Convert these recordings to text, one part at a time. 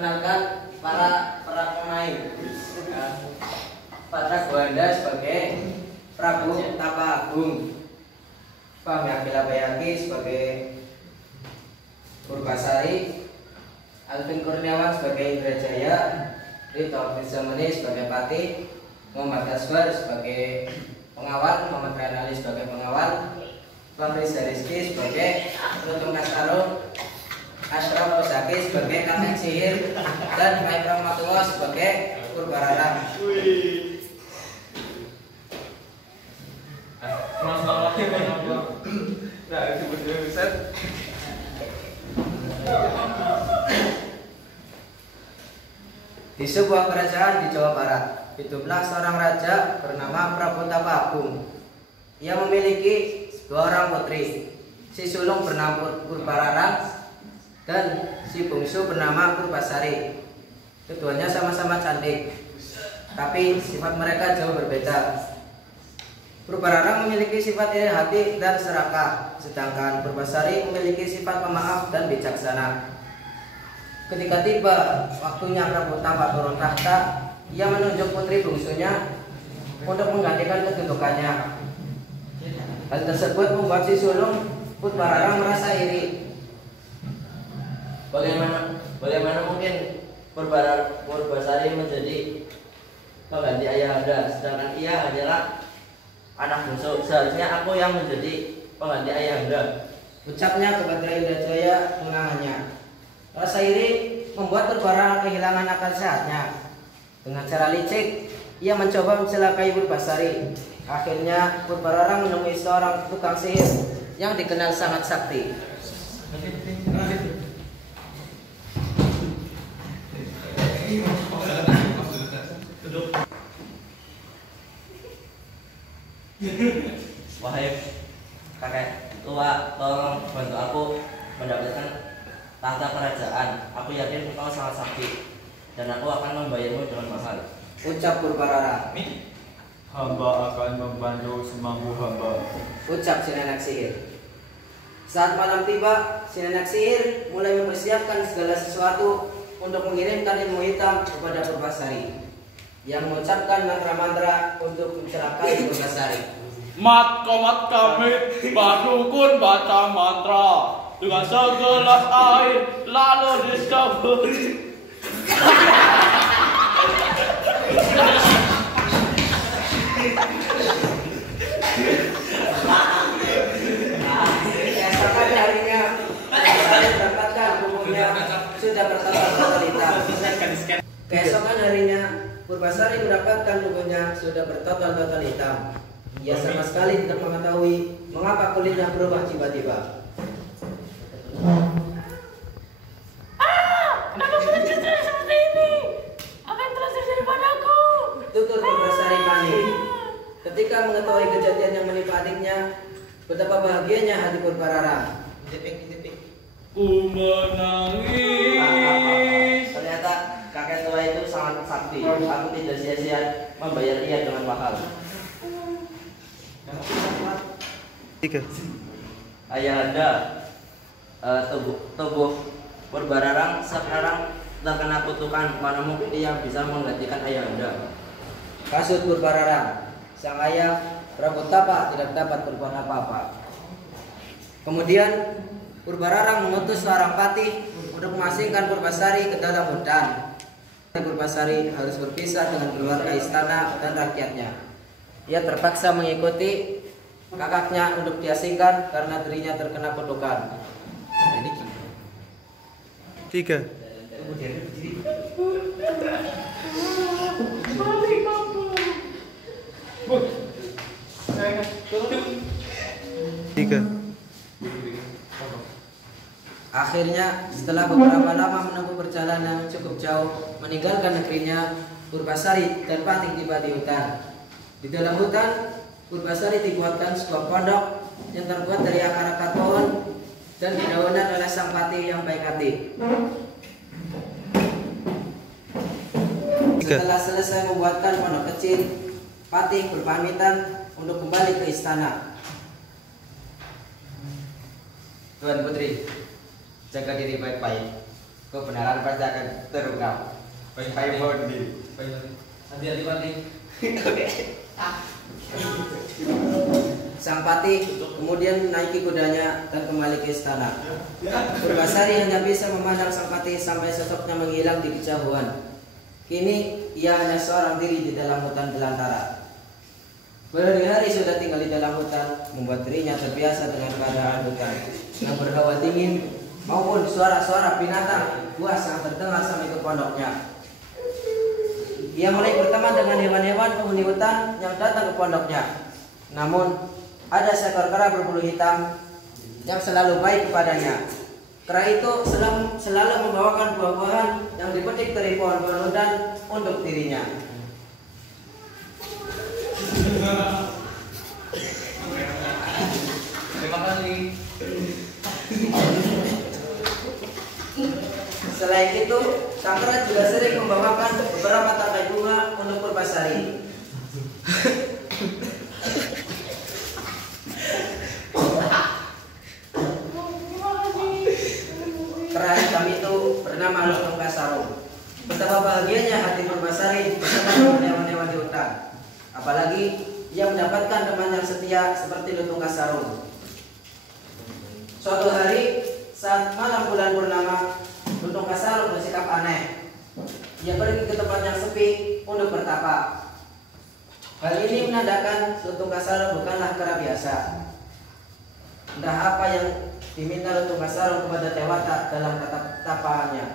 perkenalkan para pemain. Patra Gwanda sebagai Prabu Tapa Agung, Pak Bayaki sebagai Purbasari, Alvin Kurniawan sebagai Indrajaya, Rito Fisamani sebagai Pati, Muhammad Aswar sebagai pengawal, Muhammad Renali sebagai pengawal, Bang Riza Rizky sebagai Lutung Kasarung, Ashraf Kusaki sebagai kakek sihir, dan Baik Rahmatullah sebagai Purbararang. Nah, itu betul Ustaz. Di sebuah kerajaan di Jawa Barat, hiduplah seorang raja bernama Prabu Tapa Agung. Ia memiliki dua orang putri, si sulung bernama Purbararang dan si bungsu bernama Purbasari. Keduanya sama-sama cantik, tapi sifat mereka jauh berbeda. Purbararang memiliki sifat iri hati dan serakah, sedangkan Purbasari memiliki sifat pemaaf dan bijaksana. Ketika tiba waktunya Prabu Tapa turun tahta, ia menunjuk putri bungsunya untuk menggantikan kedudukannya. Hal tersebut membuat si sulung Purbararang merasa iri. Bagaimana mungkin Purbasari menjadi pengganti ayahanda, sedangkan ia hanyalah anak bungsu. Seharusnya aku yang menjadi pengganti ayahanda, ucapnya kepada Indrajaya tunangannya. Rasa iri membuat Purbararang kehilangan akal sehatnya. Dengan cara licik, ia mencoba mencelakai Purbasari. Akhirnya Purbararang menemui seorang tukang sihir yang dikenal sangat sakti. Wahai kakek tua, tolong bantu aku mendapatkan tahta kerajaan. Aku yakin engkau sangat sakti dan aku akan membayarmu dengan mahal, Ucap Purbararang. Hamba akan membantu semampu hamba, Ucap si nenek sihir. Saat malam tiba, si nenek sihir mulai mempersiapkan segala sesuatu untuk mengirimkan ilmu hitam kepada Purbasari, yang mengucapkan mantra-mantra untuk mencelakai Purbasari. Mat komat kami, badukun baca mantra dengan segelas air lalu disebut. Keesokan harinya, Purbasari mendapatkan tubuhnya sudah bertotal-total hitam. Keesokan harinya, Purbasari mendapatkan tubuhnya sudah bertotal-total hitam. Ia sama sekali tidak mengetahui mengapa kulitnya berubah tiba-tiba. Kenapa kulit jadi seperti ini? Apa yang telah terjadi padaku? Tutur Purbasari panik. Ketika mengetahui kejadian yang menimpa adiknya, betapa bahagianya hati Purbararang. Ku menangis. Ternyata kakek tua itu sangat sakti. Aku tidak sia-sia membayar ia dengan mahal. Ayahanda, tubuh Purbararang sekarang terkena kutukan. Mana mungkin ia bisa menggantikan ayahanda? Kasut Purbararang, sang ayah Prabu Tapa tidak dapat berbuat apa-apa. Kemudian Purbararang mengutus seorang patih untuk memasingkan Purbasari ke dalam hutan. Purbasari harus berpisah dengan keluarga istana dan rakyatnya. Ia terpaksa mengikuti kakaknya untuk diasingkan karena dirinya terkena kutukan. 3. Akhirnya, setelah beberapa lama menempuh perjalanan yang cukup jauh meninggalkan negerinya, Purbasari dan Patih tiba di hutan. Di dalam hutan, Purbasari dibuatkan sebuah pondok yang terbuat dari akar-akar pohon dan didaunan oleh sang patih yang baik hati. Setelah selesai membuatkan pondok kecil, patih berpamitan untuk kembali ke istana. Tuan Putri, jaga diri baik-baik. kebenaran pasti akan terungkap. Baik Bondi. Hati-hati Pati. Sang Patih kemudian menaiki kudanya dan kembali ke istana. Purbasari hanya bisa memandang Sang Patih sampai sosoknya menghilang di kejauhan. Kini ia hanya seorang diri di dalam hutan belantara. Berhari-hari sudah tinggal di dalam hutan, membuat dirinya terbiasa dengan keadaan hutan yang berhawa dingin maupun suara-suara binatang buas yang terdengar sampai ke pondoknya. Ia mulai berteman dengan hewan-hewan penghuni hutan yang datang ke pondoknya. Namun ada seekor kera berbulu hitam yang selalu baik kepadanya. Kera itu selalu membawakan buah-buahan yang dipetik dari pohon-pohon hutan untuk dirinya. Terima kasih. Selain itu, sang kera juga sering membawakan beberapa tangkai bunga untuk Purbasari. Kera hitam itu bernama Lutung Kasarung. Betapa bahagianya hati Purbasari bersama dengan hewan-hewan di hutan. Apalagi ia mendapatkan teman yang setia seperti Lutung Kasarung. Suatu hari saat malam bulan purnama, Lutung Kasarung bersikap aneh. Ia pergi ke tempat yang sepi untuk bertapa. Hal ini menandakan Lutung Kasarung bukanlah kera biasa. Entah apa yang diminta Lutung Kasarung kepada Dewata dalam tapaannya.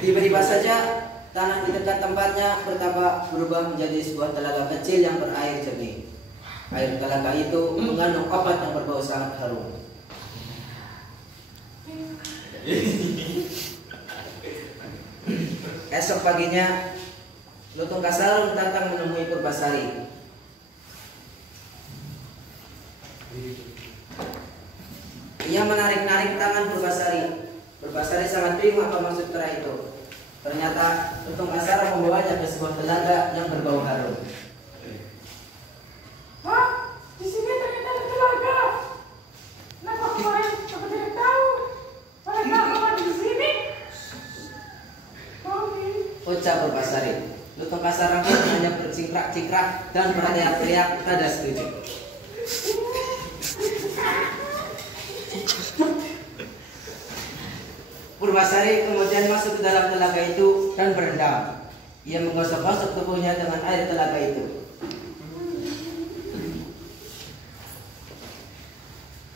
Tiba-tiba saja tanah di dekat tempatnya berubah menjadi sebuah telaga kecil yang berair jernih. Air telaga itu mengandung obat yang berbau sangat harum. Esok paginya, Lutung Kasarung datang menemui Purbasari. Ia menarik-narik tangan Purbasari. Purbasari sangat bingung apa maksud kera itu. Ternyata Lutung Kasarung membawanya ke sebuah telaga yang berbau harum. Wah, di sini ternyata ada telaga. Kenapa kemarin aku tidak tahu? Mereka apa di sini? Ucap Purbasari. Lutung Kasarung pun hanya bercingkrak-cingkrak dan berteriak-teriak tak setuju. Purbasari kemudian masuk ke dalam telaga itu dan berendam. Ia menggosok-gosok tubuhnya dengan air telaga itu.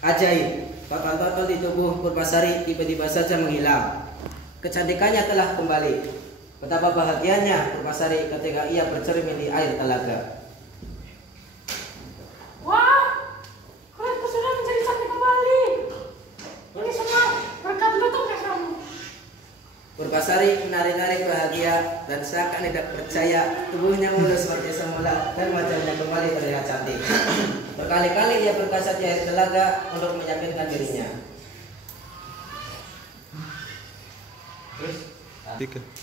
Ajaib, total-total di tubuh Purbasari tiba-tiba saja menghilang. Kecantikannya telah kembali. Betapa bahagianya Purbasari ketika ia bercermin di air telaga. Wah, kulitku sudah menjadi cantik kembali. Ini semua berkat Lutung Kasarung. Purbasari menari-nari bahagia dan seakan tidak percaya tubuhnya mulus seperti semula dan wajahnya kembali terlihat cantik. Berkali-kali ia berkasat di air telaga untuk meyakinkan dirinya.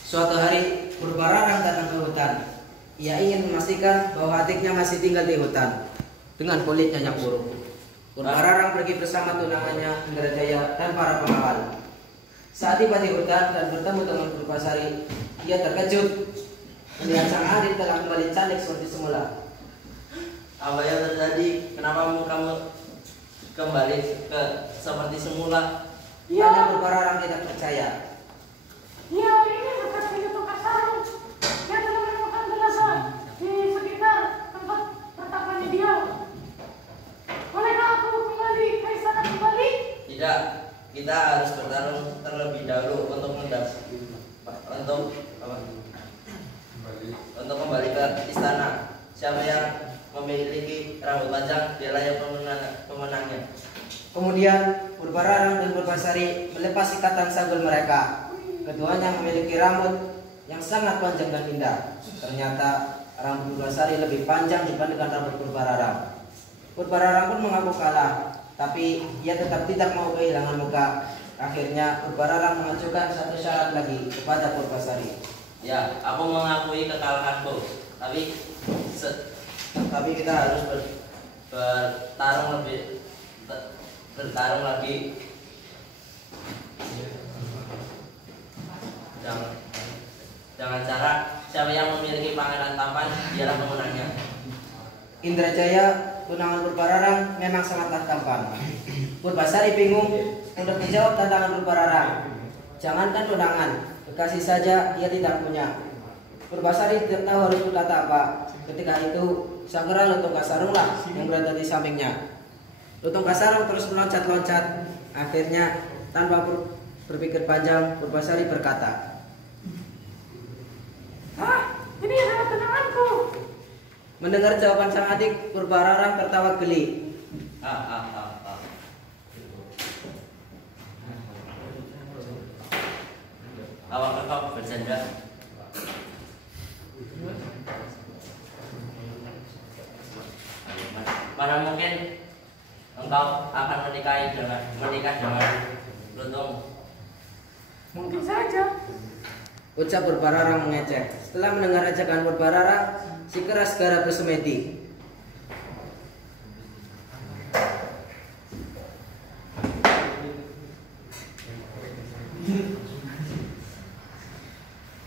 Suatu hari Purbararang datang ke hutan. Ia ingin memastikan bahwa adiknya masih tinggal di hutan dengan kulitnya yang buruk. Purbararang pergi bersama tunangannya Indrajaya dan para pengawal. Saat tiba di hutan dan bertemu dengan Purbasari, ia terkejut melihat sang adik telah kembali cantik seperti semula. Apa yang terjadi? Kenapa kamu kembali ke seperti semula? Karena Purbararang tidak percaya. Ya, ini berkat Lutung Kasarung. Dia telah menemukan telaga di sekitar tempat pertapanya dia. Bolehkah aku kembali ke istana kembali? Tidak, kita harus bertarung terlebih dahulu untuk kembali ke istana. Siapa yang memiliki rambut panjang dialah yang pemenangnya. Kemudian Purbararang dan Purbasari melepas ikatan sanggul mereka. Keduanya memiliki rambut yang sangat panjang dan indah. Ternyata rambut Purbasari lebih panjang dibandingkan rambut Purbararang. Purbararang pun mengaku kalah, tapi ia tetap tidak mau kehilangan muka. Akhirnya Purbararang mengajukan satu syarat lagi kepada Purbasari. Ya, aku mengakui kekalahanku, tapi kita harus bertarung lagi. Jangan cara siapa yang memiliki pangeran tampan dialah pemenangnya. Indrajaya, tunangan Purbararang memang sangatlah tampan. Purbasari bingung untuk menjawab tantangan Purbararang. Jangankan tunangan, kekasih saja dia tidak punya. Purbasari tidak tahu harus berkata apa. Ketika itu, segera Lutung Kasarunglah yang berada di sampingnya. Lutung Kasarung terus meloncat-loncat. Akhirnya, tanpa berpikir panjang, Purbasari berkata, Ini adalah tunanganku. mendengar jawaban sang adik, Purbararang tertawa geli. Awak kau bercanda? Mana mungkin engkau akan menikah dengan Lutung? Mungkin saja. Ucap Purbararang mengecek. Setelah mendengar ajakan Purbararang, si keras segera bersemedi.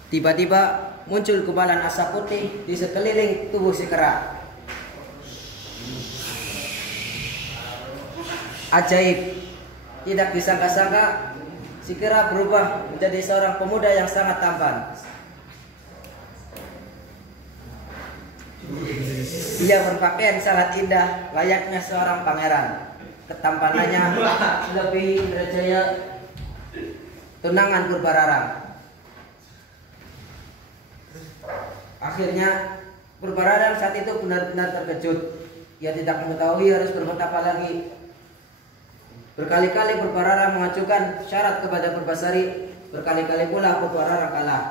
Tiba-tiba muncul gumpalan asap putih di sekeliling tubuh si kera. Ajaib, tidak disangka-sangka si kera berubah menjadi seorang pemuda yang sangat tampan. Ia berpakaian sangat indah, layaknya seorang pangeran. Ketampanannya lebih Indrajaya tunangan Purbararang. Akhirnya Purbararang saat itu benar-benar terkejut. Ia tidak mengetahui harus berbuat apa lagi. Berkali-kali Purbararang mengajukan syarat kepada Purbasari. Berkali-kali pula Purbararang kalah.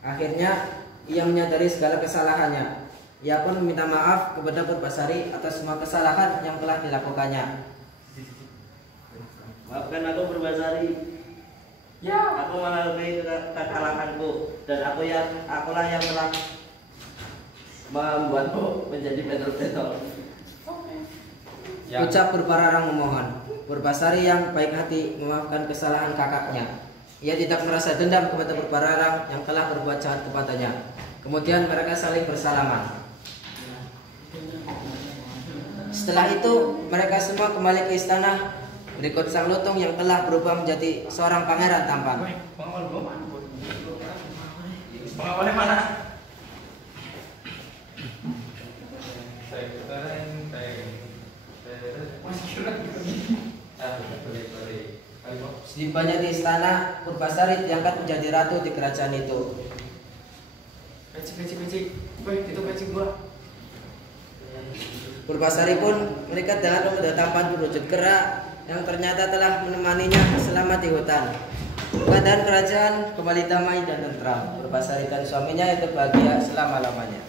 Akhirnya ia menyadari segala kesalahannya. Ia pun meminta maaf kepada Purbasari atas semua kesalahan yang telah dilakukannya. Maafkan aku Purbasari. Ya. Aku mengakui kekalahanku dan akulah yang telah membuatmu menjadi betul-betul. Ucap Purbararang memohon. Purbasari yang baik hati memaafkan kesalahan kakaknya. Ia tidak merasa dendam kepada Purbararang yang telah berbuat jahat kepadanya. Kemudian mereka saling bersalaman. Setelah itu mereka semua kembali ke istana berikut sang Lutung yang telah berubah menjadi seorang pangeran tampan. Pengawalnya mana? Setibanya di istana, Purbasari diangkat menjadi ratu di kerajaan itu. Peci. Woi, itu peci gua. Purbasari pun menikah dengan pemuda tampan berwujud kera yang ternyata telah menemaninya selama di hutan. Keadaan kerajaan kembali damai dan tentram. Purbasari dan suaminya hidup bahagia selama-lamanya.